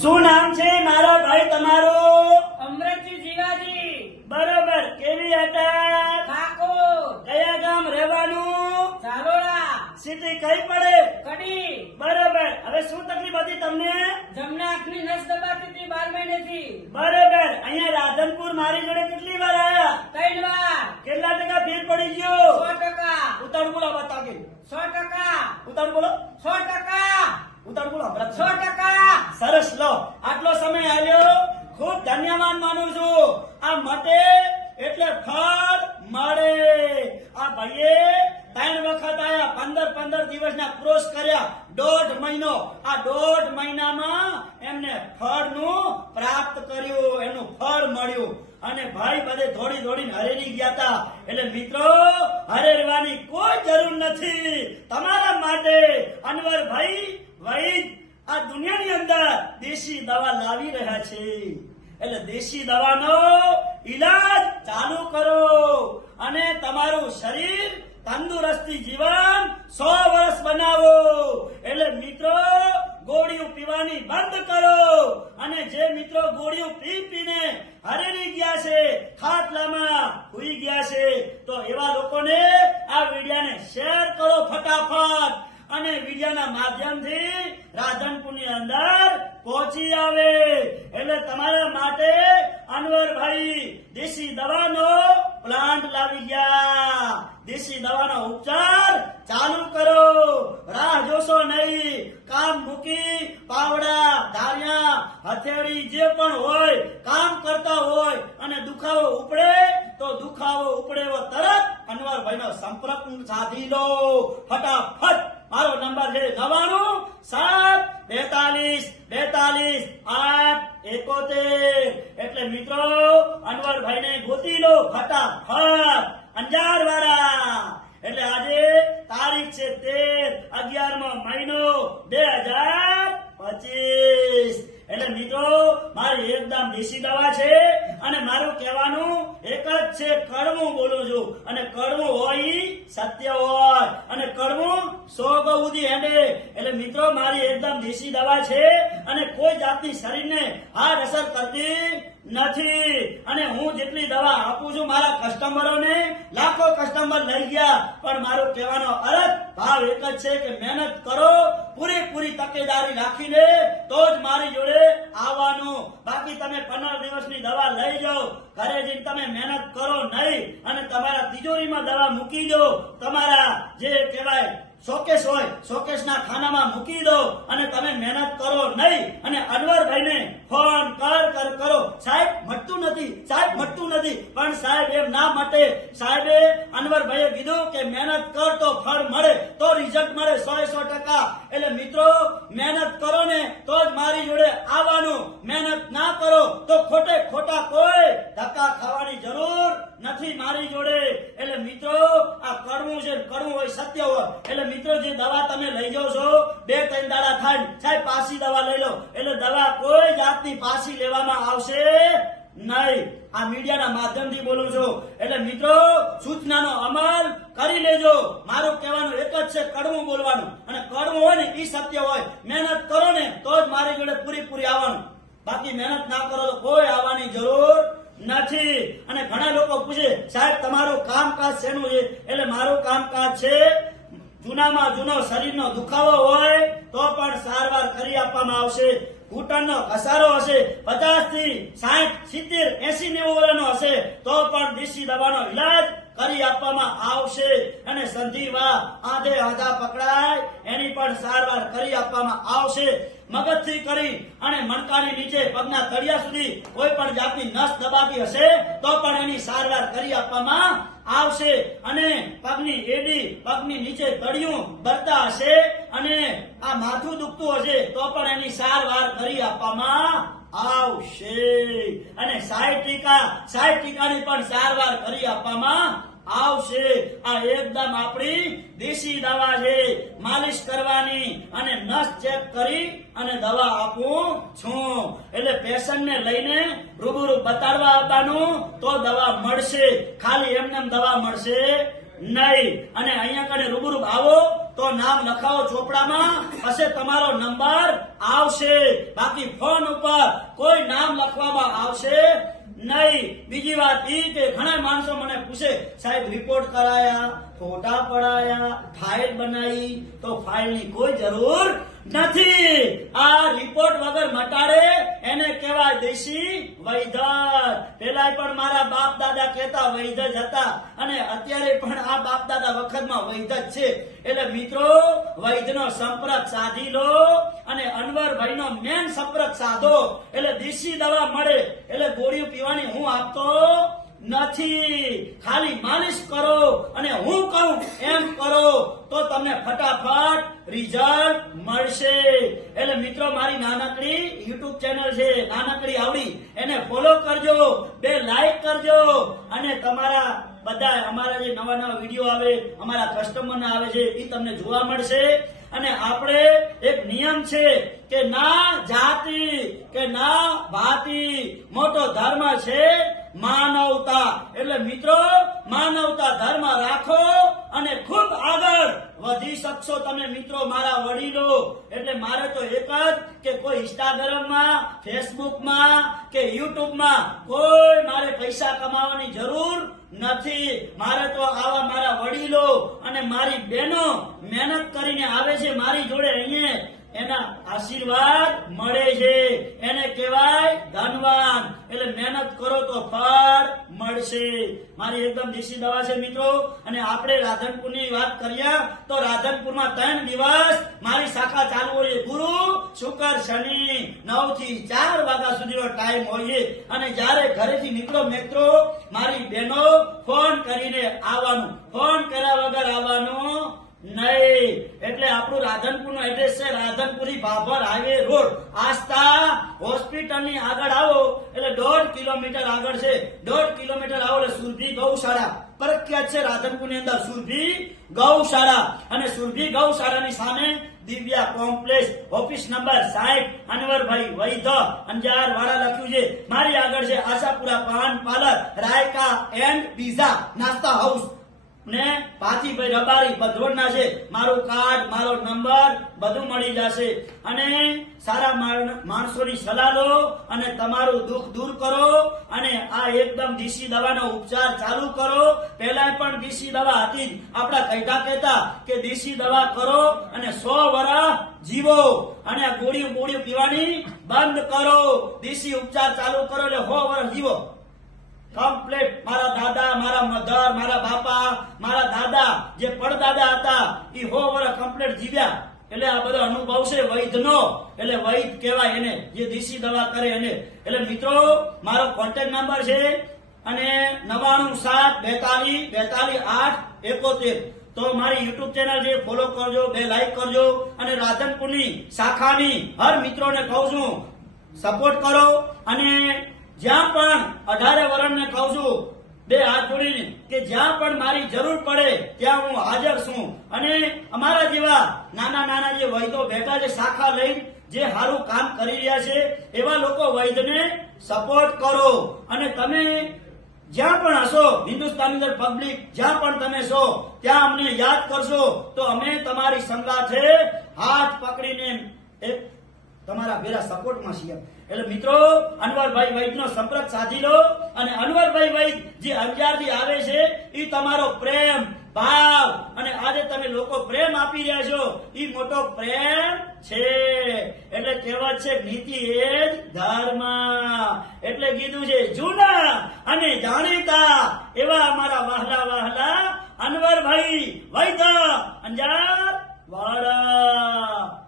શું નામ છે? મારા ભાઈ તમારો? અમૃતજી જીવાજી. બરોબર. કેવી હતા? ઠાકોર. કયા ગામ રહેવાનું? ઝાલોડા. સિટી કઈ પડે? કડી. બરોબર. હવે શું તકલીફ હતી તમને? જમણા આંખની નસ દબાતી હતી બાર મહિનેથી. બરોબર. અહીંયા રાધનપુર મારી જોડે કેટલી વાર આયા? ત્રણ વાર. કેટલા ટકા ફેર પડી ગયો? સો ટકા. ઉતાર બોલો બતાવી સો ટકા. ઉતાર બોલો. સો ટકા. ઉતાર બોલો સો ટકા. સરસ લો. આટલો સમય આવ્યો ખૂબ ધન્યવાદ માનું છું. આ મતે એટલે ફળ મળે. આ ભાઈએ ત્રણ વખત આયા પંદર પંદર દિવસના ક્રોસ કર્યા દોઢ મહિનો. આ દોઢ મહિનામાં એમને ફળનું પ્રાપ્ત કર્યું. એનું ફળ મળ્યું. અને ભાઈ બધે દોડી દોડીને હરેરી ગયા હતા એટલે મિત્રો હરેરવાની કોઈ જરૂર નથી. તમારા માટે અનવરભાઈ વૈદ આ દુનિયાની અંદર દેશી દવા લાવી રહ્યા છે. એટલે દેશી દવાનો ઈલાજ ચાલુ કરો. અને તમારું શરીર તંદુરસ્તી જીવન સો વર્ષ બનાવો. એટલે મિત્રો, ગોળીઓ પીવાની બંધ કરો. અને જે મિત્રો ગોળીઓ પી પીને હરેલી ગયા છે, ખાટલામાં હુઈ ગયા છે, તો એવા લોકોને આ વિડીયાને શેર કરો ફટાફટ. અને વિડિયાના માધ્યમથી રાધનપુરની અંદર પહોંચી આવે. એટલે તમારા માટે અનવરભાઈ દેશી દવાનો પ્લાન્ટ લાવી ગયા. દેશી દવાનો ઉપચાર ચાલુ કરો. રાહ જોશો નહીં. કામ મૂકી પાવડા ધાર્યા હથેળી જે પણ હોય, કામ કરતા હોય અને દુખાવો ઉપડે, તો દુખાવો ઉપડે એવો તરત અનવરભાઈનો સંપર્ક સાધી લો. ફટાફટ. મારો નંબર છે નવાણું સાત, બેતાલીસ બેતાલીસ, આઠ, એકોતેર. એટલે મિત્રો અનવરભાઈ ને ગોતી લો ફટાફટ. અંજાર વાળા એટલે આજે તારીખ છે તેર અગિયારમો મહિનો બે હજાર પચીસ. એટલે મિત્રો, મારી એકદમ દેશી દવા છે અને મારું કહેવાનું એક જ છે, કડવું બોલું છું. અને કડવું હોય સત્ય હોય. અને કડવું સો ગૌ હેડે. એટલે મિત્રો, મારી એકદમ દેશી દવા છે અને કોઈ જાતની શરીરને હાર અસર કરતી નથી. અને હું જેટલી દવા આપું છું મારા કસ્ટમરોને લાખો કસ્ટમર લઈ ગયા. પણ મારો કહેવાનો અર્થ, ભાવ એક જ છે કે મહેનત કરો, પૂરેપૂરી તકેદારી રાખીને તો જ મારી જોડે આવવાનું. બાકી તમે પંદર દિવસની દવા લઈ જાઓ. ઘરે જઈને તમે મહેનત કરો નહીં. અને તમારા તિજોરીમાં દવા મૂકી દો. તમારા જે કહેવાય શોકેસ હોય, શોકેસના ખાનામાં મૂકી દો અને તમે મહેનત કરો નહીં. અને અનવરભાઈને ફોન કર કર, કરો. સાહેબ મટતું નથી, સાહેબ મટતું નથી. પણ સાહેબ, એમ ના મટે. સાહેબે અનવરભાઈએ કીધું કે મહેનત કર તો ફળ મળે, તો રિઝલ્ટ મળે સો સો ટકા. એટલે મિત્રો મહેનત કરો ને તો જ મારી જોડે આવવાનું મહેનત ના કરો તો ખોટે ખોટા કોઈ ધક્કા ખાવાની જરૂર નથી મારી જોડે એટલે મિત્રો આ કડવું છે કડવું હોય સત્ય હોય એટલે મિત્રો જે દવા તમે લઈ જાઓ છો બે ત્રણ દાડા થાય સાહેબ પાસી દવા લઈ લો. એટલે દવા કોઈ જાતની પાસી લેવામાં આવશે નહીં. આ મીડિયાના માધ્યમથી બોલું છું. એટલે મિત્રો, સૂચનાનો અમલ કરી લેજો. મારું કહેવાનું એક જ છે, કડવું બોલવાનું. અને કડવું હોય ને એ સત્ય હોય. મહેનત કરો ને તો જ મારી જોડે પૂરી આવવાનું. બાકી મહેનત ના કરો તો કોઈ આવવાની જરૂર નથી. અને ઘણા લોકો પૂછે, સાહેબ, તમારું કામકાજ શેનું છે? એટલે મારું કામકાજ છે જૂનામાં જૂનો શરીરનો દુખાવો હોય તો પણ સારવાર કરી આપવામાં આવશે. ઘૂંટણનો ઘસારો હશે પચાસથી સાઠ, સિત્તેર, એસી નેવું વર્ષનો હશે, તો પણ દેશી દવાનો ઈલાજ કરી આપવામાં આવશે. અને સંધિવા, આધે, આધા પકડાય, એની પણ સારવાર કરી આપવામાં આવશે. મગજથી કરી અને મણકાની નીચે પગના તળિયા સુધી કોઈ પણ જાતની નસ દબાતી હશે, તો પણ એની સારવાર કરી આપવામાં આવશે અને પગની એડી, પગની નીચે તળિયું ભરતા હશે અને આ માથું દુખતું હશે, તો પણ એની સારવાર કરી આપવામાં આવશે. અને સાઠ ટીકા પણ સારવાર કરી આપવામાં આવશે. આ એકદમ આપણી દેશી દવા છે. માલિશ કરવાની અને નસ ચેક કરી અને દવા આપું છું. એટલે પેશન્ટને લઈને રૂબરૂ બતાડવા આવવાનું તો દવા મળશે. ખાલી એમને દવા મળશે નહીં. અને અહીંયા કડે રૂબરૂ આવો તો નામ લખાવો ચોપડામાં. પછી તમારો નંબર. આવશે. બાકી ફોન ઉપર કોઈ નામ લખવામાં આવશે નહીં, બીજી વાત ઈ કે ઘણા માણસો મને પૂછે, સાહેબ રિપોર્ટ કરાયા, ફોટા પડાયા ફાઇલ બનાવી, તો ફાઇલની કોઈ જરૂર નથી. આ રિપોર્ટ વગર મટાડે એને કહેવાય દેશી વૈધર પેલા પણ મારા બાપ દાદા કહેતા વૈધ જ હતા અને અત્યારે પણ આ બાપ દાદા વખતમાં વૈધ જ છે. એટલે મિત્રો, વૈધનો સંપર્ક સાધી લો અને અનવરભાઈનો મેન સંપર્ક સાધો. એટલે દેશી દવા મળે. એટલે ગોળીઓ પીવાની હું આપતો નથી. ખાલી માલિશ કરો અને હું કહું, એમ કરો તો તમને ફટાફટ રિઝલ્ટ મળશે. એટલે મિત્રો, મારી નાનકડી યુટ્યુબ ચેનલ છે, નાનકડી આવડી. એને ફોલો કરજો, બે લાઈક કરજો અને તમારા બધા, અમારા જે નવા નવા વીડિયો આવે, અમારા કસ્ટમર આવે છે, એ તમને જોવા મળશે. અને આપણે એક નિયમ છે કે ના જાતિ, કે ના ભાતિ, મોટો ધર્મ છે માનવતા. એટલે મિત્રો, માનવતા ધર્મ રાખો અને ખૂબ આગળ વધી શકશો તમે મિત્રો મારા વડીલો. એટલે મારે તો એક જ કે કોઈ ઇન્સ્ટાગ્રામમાં ફેસબુકમાં કે યુટ્યુબમાં કોઈ મારે પૈસા કમાવાની જરૂર નથી. મારે તો આવા મારા વડીલો અને મારી બહેનો મહેનત કરીને આવે છે મારી જોડે અહીંયા. એના આશીર્વાદ મળે છે. એને કહેવાય ધનવાન. એટલે મહેનત કરો તો ફળ મળશે. મારી એકદમ દેશી દવા છે મિત્રો. અને આપણે રાધનપુરની વાત કરીએ તો રાધનપુરમાં ત્રણ દિવસ મારી શાખા ચાલુ હોય ગુરુ, શુક્ર, શનિ નવથી ચાર વાગ્યા સુધીનો ટાઈમ હોય અને જ્યારે ઘરેથી નીકળો મિત્રો, મારી બહેનો ફોન કરીને આવવાનું. ફોન કર્યા વગર આવવાનું આપણું રાધનપુરનું એડ્રેસ છે, રાધનપુરી ભાભર હાઈવે રોડ આસ્થા હોસ્પિટલની આગળ આવો, એટલે દોઢ કિલોમીટર આગળ છે. દોઢ કિલોમીટર આવો, એટલે સુરભી ગૌશાળા. પ્રખ્યાત છે રાધનપુરની અંદર, સુરભી ગૌશાળા. અને સુરભી ગૌશાળાની સામે દિવ્યા કોમ્પ્લેક્સ ઓફિસ નંબર સાઠ અનવરભાઈ વૈધ અંજાર વાળા લખ્યું છે. મારી આગળ છે Ashapura paan parlour, Raika and pizza નાસ્તા હાઉસ ને પાથીભાઈ રબારી ભદ્રોડના છે. મારું કાર્ડ મારો નંબર બધું મળી જશે. અને સારા માણ- માણસોની સલાહ લો અને તમારું દુઃખ દૂર કરો અને આ એકદમ દેશી દવાનો ઉપચાર ચાલુ કરો. પહેલા પણ દેશી દવા હતી. આપણા કહેતા કહેતા કે દેશી દવા કરો અને સો વર્ષ જીવો અને આ ગોળીઓ ગોળીઓ પીવાની બંધ કરો. દેશી ઉપચાર ચાલુ કરો એટલે સો વર્ષ જીવો. કમ્પ્લીટ મારા દાદા, મારા મધર, મારા બાપા, મારા દાદા, જે પડદાદા હતા એ હો વર્ષ કમ્પ્લીટ જીવ્યા. એટલે આ બધો અનુભવ છે વૈદ્યનો. એટલે વૈદ કહેવાય એને, જે દેશી દવા કરે એને. એટલે મિત્રો, મારો કોન્ટેક્ટ નંબર છે અને નવાણું સાત બેતાલીસ બેતાલીસ આઠ એકોતેર. તો મારી યુટ્યુબ ચેનલ છે ફોલો કરજો, બે લાઈક કરજો. અને રાધનપુરની શાખાની હર મિત્રોને કહું છું સપોર્ટ કરો. અને જ્યાં પણ અઢારે વરણને કહું છું, બે હાથ જોડીને, કે જ્યાં પણ મારી જરૂર પડે, ત્યાં હું હાજર છું. અને અમારા જેવા નાના નાના જે વૈદો બેઠા છે, શાખા લઈને જે સારું કામ કરી રહ્યા છે, એવા લોકો વૈદને સપોર્ટ કરો. અને તમે જ્યાં પણ હશો, હિન્દુસ્તાનની અંદર પબ્લિક જ્યાં પણ તમે છો, ત્યાં અમને યાદ કરશો, તો અમે તમારી સંગાથે હાથ પકડીને એક તમારા ભેરા સપોર્ટમાં છીએ એટલે મિત્રો, અનવરભાઈ વૈદનો સંપર્ક સાધી લો અને અનવરભાઈ વૈદ જે અંજારથી આવે છે એ તમારો પ્રેમ, ભાવ અને આજે તમે લોકો પ્રેમ આપી રહ્યા છો એ મોટો પ્રેમ છે. એટલે કહેવત છે, નીતિ એ જ ધર્મ. એટલે કીધું છે, જૂના અને જાણીતા એવા અમારા વાહલા વાહલા અનવરભાઈ વૈદ અંજાર વાળા.